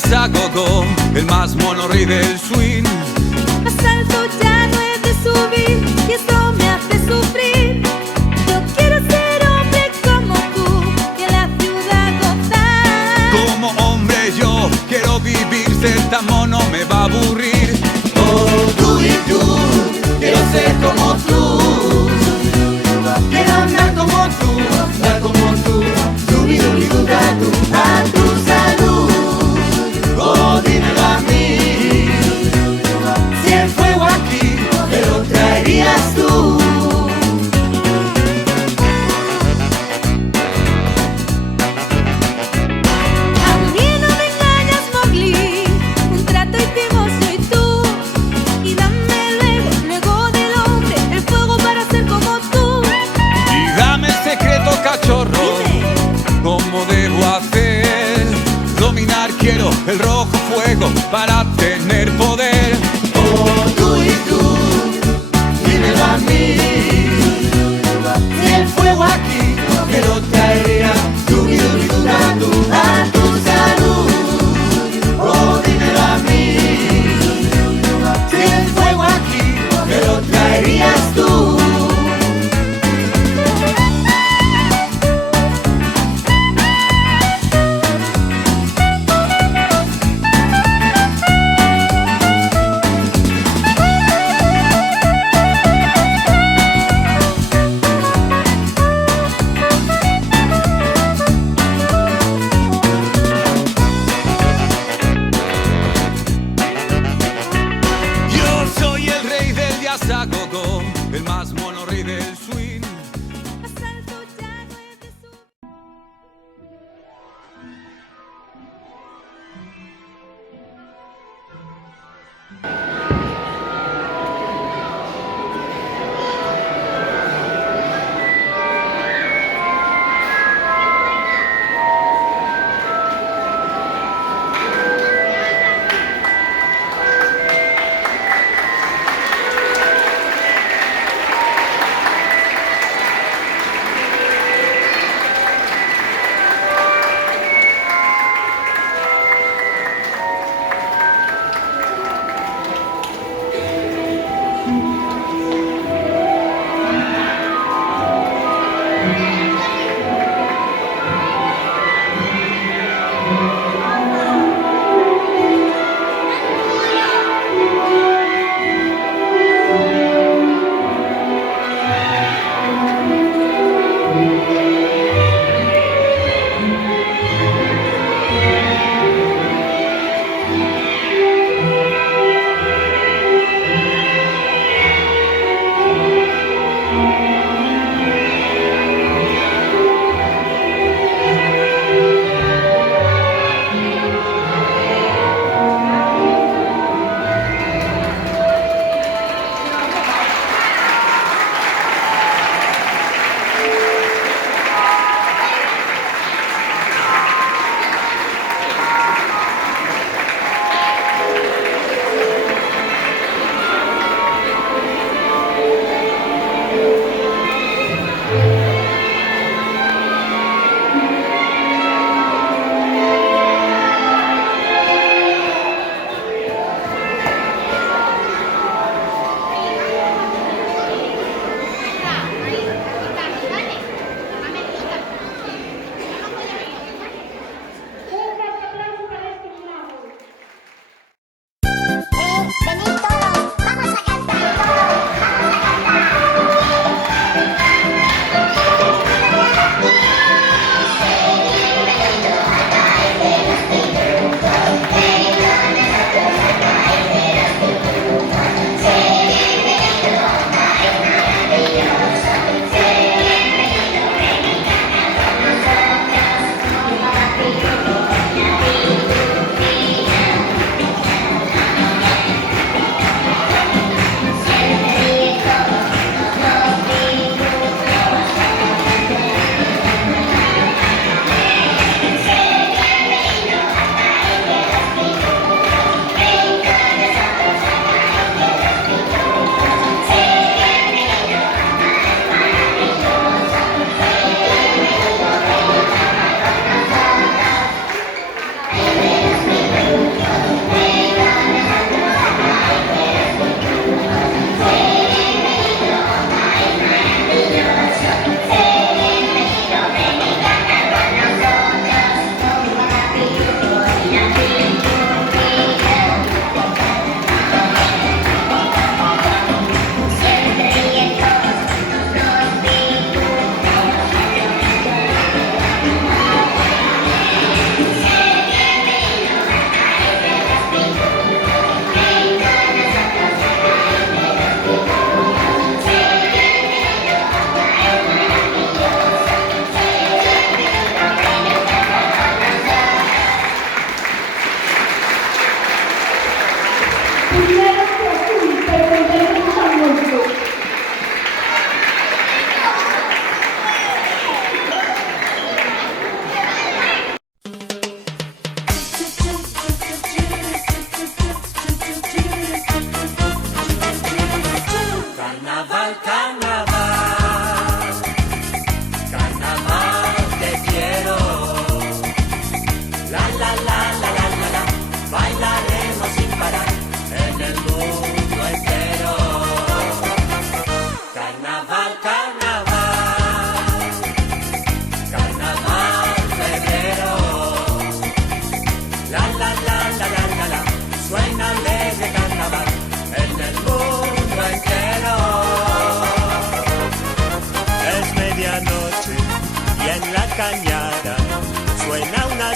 bailas a gogo, el más monorri del swing. Más alto ya no es de subir y esto me hace sufrir. Yo quiero ser hombre como tú y en la ciudad gozar. Como hombre yo quiero vivir, ser tan mono me va a aburrir. Oh, tú y tú, quiero ser como tú. Quiero andar como tú, andar como tú. Dubi-dubi-du-da-du, a tu salud. Oh, dímelo a mí. Si el fuego aquí, me lo traerías tú. A mí no me engañas, Mowgli. Un trato hicimos yo y tú. Y dame luego del hombre el fuego para ser como tú. Y dame el secreto, cachorro, cómo debo hacer. Dominar quiero el rojo fuego para tener poder. Oh, tú y tú, dímelo a mí. Si el fuego aquí, me lo traería. Dubi-dubi-du-da-du, a tu salud. Oh, dímelo a mí. Si el fuego aquí, me lo traerías tú.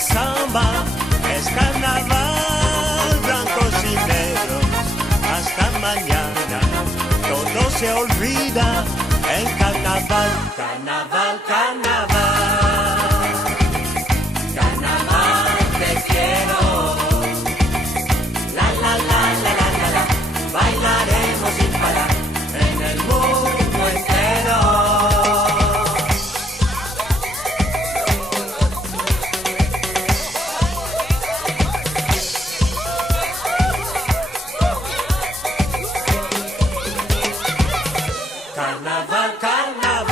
samba, es carnaval, blancos y negros, hasta mañana, todo se olvida en carnaval, carnaval, carnaval, carnaval, te quiero, la la la la la la la, bailaremos sin parar en el mundo entero. Carnaval, carnaval,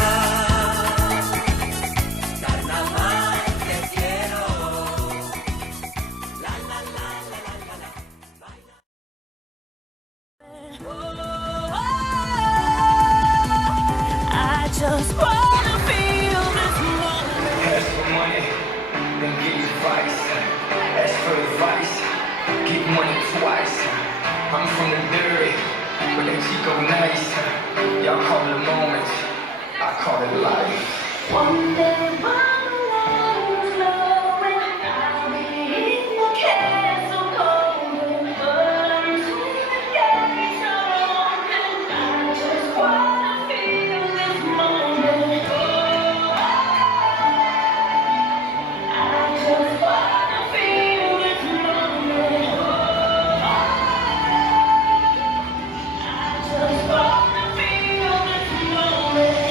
carnaval, te quiero. La la la la la la la. I just wanna feel this moment. Ask for money, then give you advice. Ask for advice, get money twice. I'm from the dirty, but that Chico nice. Y'all call it a moment, I call it life. One day when the water's flowing, I'll be in the castle golden, but until the gates are open, I just wanna feel this moment. I just wanna feel this moment. I just wanna feel this moment.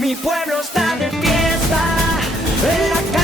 Mi pueblo está de fiesta en la calle.